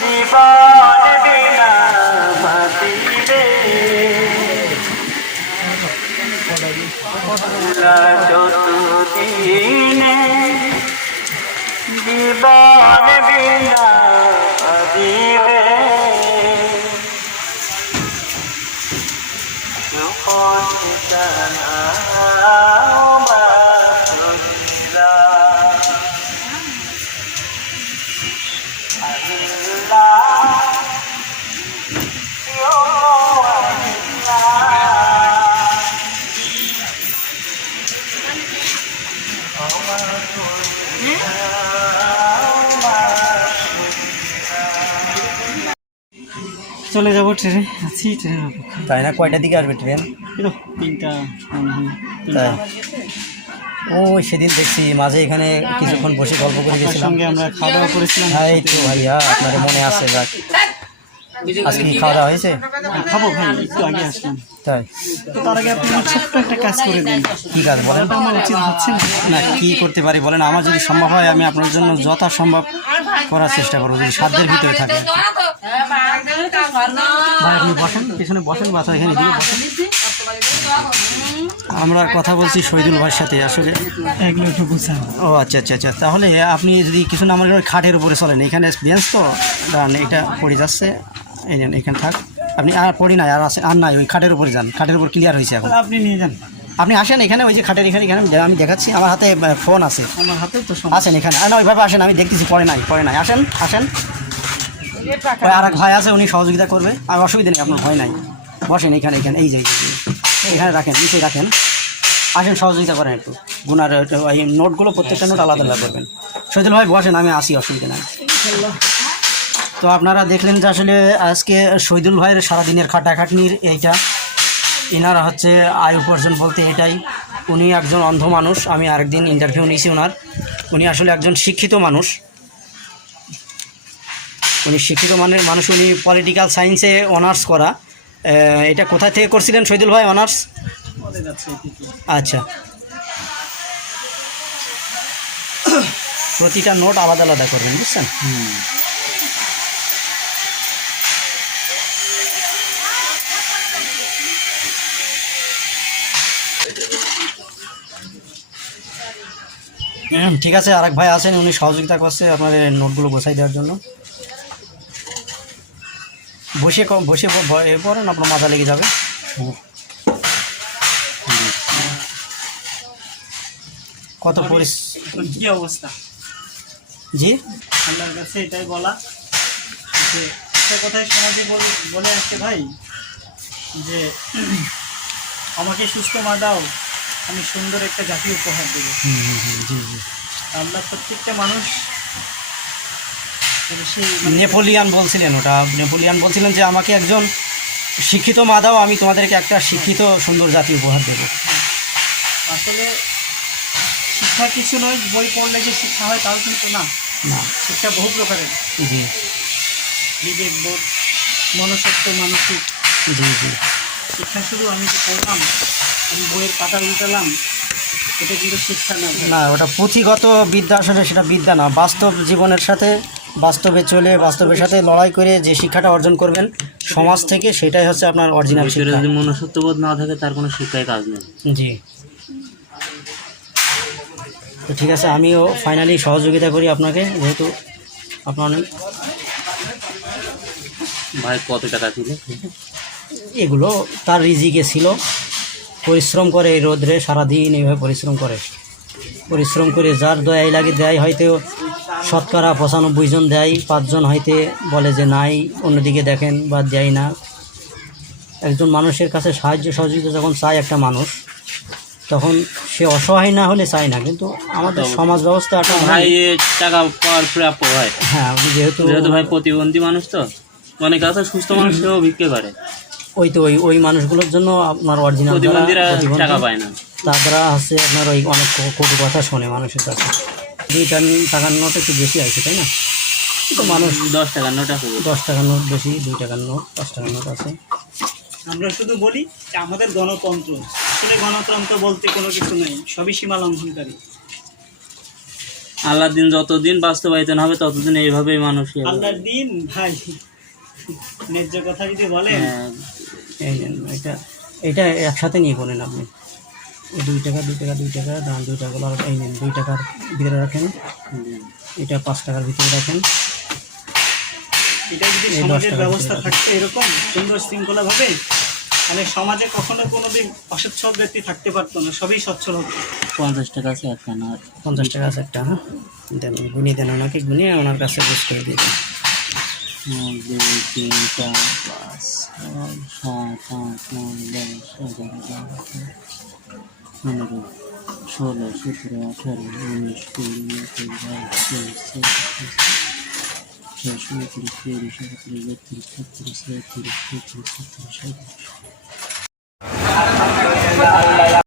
জীবন বিনা মাতিরে চতুর্দিনে জীবন বিনা দিবে চলে যাব ট্রেনে আছি ট্রেনের অপেক্ষা তাই না? কয়টার দিকে আসবে ট্রেন? তিনটা তাই। ও সেদিন দেখছি মাঝে এখানে কিছুক্ষণ বসে গল্প করে গেছিলাম। সঙ্গে আমরা খাওয়া দাওয়া করেছিলাম। হ্যাঁ এই তো ভাইয়া আপনার মনে আছে আজকে কি খাওয়া দাওয়া হয়েছে? খাব ভাই একটু আগে আসলাম। তাই। তার আগে আপনি ছোট্ট একটা কাজ করে দিন। কি কাজ বলেন? ওটা আমার উচিত হচ্ছে না। কি করতে পারি বলেন? আমার যদি সম্ভব হয় আমি আপনার জন্য যথাসম্ভব করার চেষ্টা করব যদি সাধ্যের ভিতরে থাকে। ভাই আপনি বসেন পিছনে বসেন বাসা এখানে দিয়ে বসেন। আমরা কথা বলছি শহীদুল ভাইয়ের সাথে আসলে। ও আচ্ছা আচ্ছা আচ্ছা। তাহলে আপনি যদি কিছু না আমার খাটের উপরে চলেন। এখানে বেঞ্চ তো? এটা পড়ে যাচ্ছে। এই নেন এখানে থাক। আপনি আর পড়ি নাই আর আছে আর নাই ওই খাটের উপরে যান খাটের উপর ক্লিয়ার হয়েছে এখন। আপনি নিয়ে যান। আপনি আসেন এখানে ওই যে খাটের এখানে এখানে আমি দেখাচ্ছি আমার হাতে ফোন আছে। আমার হাতে তো আসেন এখানে। আর না ওইভাবে আসেন আমি দেখতেছি পরে নাই পরে নাই। আসেন আসেন। ওই আর এক ভাই আছে উনি সহযোগিতা করবে। আর অসুবিধা নেই আপনার ভয় নাই। বসেন এখানে এখানে এই যে এই এখানে রাখেন নিচে রাখেন। আসেন সহযোগিতা করেন একটু। গুনার ওই নোটগুলো প্রত্যেকটা নোট আলাদা আলাদা করবেন। শহীদুল ভাই বসেন আমি আসি অসুবিধা নাই। তো আপনারা দেখলেন যে আসলে আজকে শহীদুল ভাইয়ের সারাদিনের খাটাখাটনির এইটা। এনারা হচ্ছে আয় উপার্জন বলতে এটাই। উনি একজন অন্ধ মানুষ, আমি আরেকদিন ইন্টারভিউ নিয়েছি ওনার উনি আসলে একজন শিক্ষিত মানুষ। উনি শিক্ষিত মানের মানুষ, উনি পলিটিক্যাল সায়েন্সে অনার্স করা। এটা কোথা থেকে করছিলেন শহীদুল ভাই অনার্স। আচ্ছা। প্রতিটা নোট আলাদা আলাদা করবেন, বুঝছেন? ঠিক আছে আরেক ভাই আছেন উনি সহযোগিতা করছে আপনার এই নোটগুলো গোছাই দেওয়ার জন্য। বসে বসে ব- আপনার মাথা লেগে যাবে। কত কি অবস্থা? জি? আল্লাহর কাছে এটাই বলা। যে একটা কথাই সমাজে বল- বলে আসছে ভাই যে আমাকে সুস্থ মা দাও আমি সুন্দর একটা জাতি উপহার দেবো। আল্লাহ প্রত্যেকটা মানুষ মানে মানে নেপোলিয়ান বলছিলেন ওটা। নেপোলিয়ান বলছিলেন যে আমাকে একজন শিক্ষিত মা দাও আমি তোমাদেরকে একটা শিক্ষিত সুন্দর জাতি উপহার দেবো। আসলে শিক্ষা কিছু নয় বই পড়লে যে শিক্ষা হয় তাও কিন্তু না। না। শিক্ষা বহু প্রকারের। জি। বিবেক বোধ মনসত্ব মানসিক। জি জি। শিক্ষা শুধু আমি যে পড়লাম আমি বইয়ের পাতা উল্টালাম এটা কিন্তু শিক্ষা না না ওটা পুঁথিগত বিদ্যা আসলে সেটা বিদ্যা না। বাস্তব জীবনের সাথে বাস্তবে চলে বাস্তবের সাথে লড়াই করে যে শিক্ষাটা অর্জন করবেন সমাজ থেকে সেটাই হচ্ছে আপনার অরিজিনাল শিক্ষা। যদি মনুষ্যত্ববোধ না থাকে তার কোনো শিক্ষায় কাজ নেই। জি। তো ঠিক আছে আমিও ফাইনালি সহযোগিতা করি আপনাকে যেহেতু আপনার অনেক ভাই কত টাকা ছিল? এগুলো তার রিজিকে ছিল। পরিশ্রম করে এই রোদ্রে সারাদিন এইভাবে পরিশ্রম করে। পরিশ্রম করে যার দয়াই লাগে দেয় হয়তো শতকরা পঁচানব্বই জন দেয় পাঁচজন হয়তো বলে যে নাই অন্যদিকে দেখেন বা দেয় না। একজন মানুষের কাছে সাহায্য সহযোগিতা যখন চায় একটা মানুষ তখন সে অসহায় না হলে চায় না। কিন্তু আমাদের সমাজ ব্যবস্থাটা ভাই টাকা পাওয়ার প্রাপ্য ভাই। হ্যাঁ যেহেতু যেহেতু ভাই প্রতিবন্ধী মানুষ তো অনেক আছে সুস্থ মানুষ ভিক্ষে করে। ওই তো ওই ওই মানুষগুলোর জন্য আপনার অরিজিনাল টাকা পায় না। তারা হচ্ছে আপনার ওই অনেক কটু কথা শোনে মানুষের কাছে। দুই টান টাকার নোট একটু বেশি আছে তাই না? তো মানুষ দশ টাকার নোট আছে। দশ টাকার নোট বেশি দুই টাকার নোট পাঁচ টাকার নোট আছে। আমরা শুধু বলি যে আমাদের গণতন্ত্র আসলে গণতন্ত্র বলতে কোনো কিছু নেই সবই সীমা লঙ্ঘনকারী। আল্লাহর দিন যতদিন বাস্তবায়িত না হবে ততদিন এইভাবেই মানুষ। আল্লাহর দিন ভাই ন্যায্য কথা যদি বলেন হ্যাঁ, এই নেন, এটা এটা একসাথে নিয়ে করেন আপনি। দুই টাকা দুই টাকা দুই টাকা দাম দুই টাকা আর এই নেন দুই টাকার ভিতরে রাখেন। এটা পাঁচ টাকার ভিতরে রাখেন। এটা যদি সমাজের ব্যবস্থা থাকতো এরকম সুন্দর শৃঙ্খলা ভাবে তাহলে সমাজে কখনো কোনোদিন অসচ্ছল ব্যক্তি থাকতে পারতো না সবই সচ্ছল হতো। পঞ্চাশ টাকা আছে একটা না? পঞ্চাশ টাকা আছে একটা হ্যাঁ? দেন গুনিয়ে দেন ওনাকে গুনিয়ে ওনার কাছে বুঝ করে দিয়ে দেন। এক, পনেরো ষোলো সতেরো আঠারো উনিশ কুড়ি একুশ বাইশ তেইশ চব্বিশ উনত্রিশ তিরিশ একত্রিশ বত্রিশ তেত্রিশ চৌত্রিশ পঁয়ত্রিশ ছত্রিশ সাঁত্রিশ আটত্রিশ